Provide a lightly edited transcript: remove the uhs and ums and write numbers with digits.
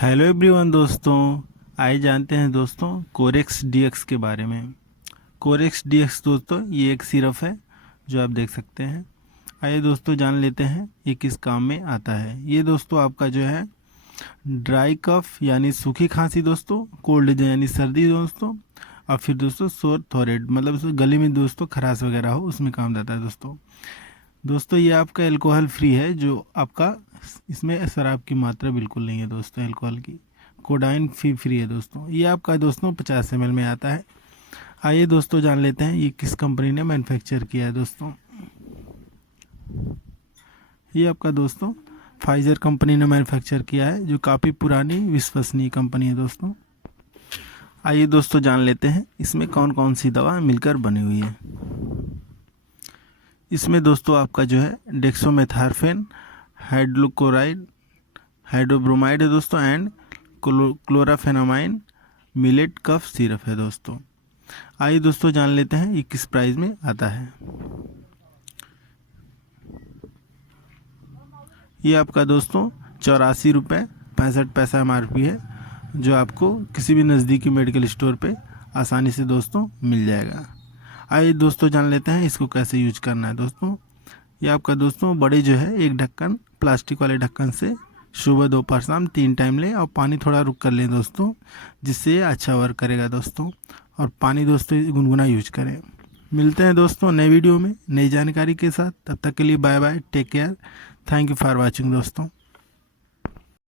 Hello everyone दोस्तों, आइए जानते हैं दोस्तों कोरेक्स डीएक्स के बारे में। कोरेक्स डीएक्स दोस्तों ये एक सिरप है जो आप देख सकते हैं। आइए दोस्तों जान लेते हैं ये किस काम में आता है। ये दोस्तों आपका जो है ड्राई कफ यानी सूखी खांसी दोस्तों, कोल्ड यानी सर्दी दोस्तों, और फिर दोस्तों सोर थ्रोट मतलब गले में दोस्तों खराश वगैरह हो उसमें काम आता है दोस्तों। दोस्तों ये आपका अल्कोहल फ्री है, जो आपका इसमें शराब की मात्रा बिल्कुल नहीं है दोस्तों, अल्कोहल की। कोडाइन फ्री है दोस्तों। ये आपका दोस्तों 50 ml में आता है। आइए दोस्तों जान लेते हैं ये किस कंपनी ने मैन्युफैक्चर किया है दोस्तों। ये आपका दोस्तों फाइजर कंपनी ने मैन्युफैक्चर किया है, जो काफ़ी पुरानी विश्वसनीय कंपनी है दोस्तों। आइए दोस्तों जान लेते हैं इसमें कौन कौन सी दवा मिलकर बनी हुई है। इसमें दोस्तों आपका जो है डेक्सोमेथार्फेन, हाइड्रोक्लोराइड, हाइड्रोब्रोमाइड है दोस्तों, एंड क्लोराफेनामाइन मिलेट कफ सिरप है दोस्तों। आइए दोस्तों जान लेते हैं ये किस प्राइस में आता है। ये आपका दोस्तों 84 रुपये 65 पैसा MRP है, जो आपको किसी भी नज़दीकी मेडिकल स्टोर पे आसानी से दोस्तों मिल जाएगा। आइए दोस्तों जान लेते हैं इसको कैसे यूज करना है दोस्तों। ये आपका दोस्तों बड़े जो है एक ढक्कन प्लास्टिक वाले ढक्कन से सुबह दोपहर शाम 3 टाइम लें, और पानी थोड़ा रुक कर लें दोस्तों, जिससे ये अच्छा वर्क करेगा दोस्तों। और पानी दोस्तों गुनगुना यूज करें। मिलते हैं दोस्तों नए वीडियो में नई जानकारी के साथ। तब तक के लिए bye bye, take care, thank you for watching दोस्तों।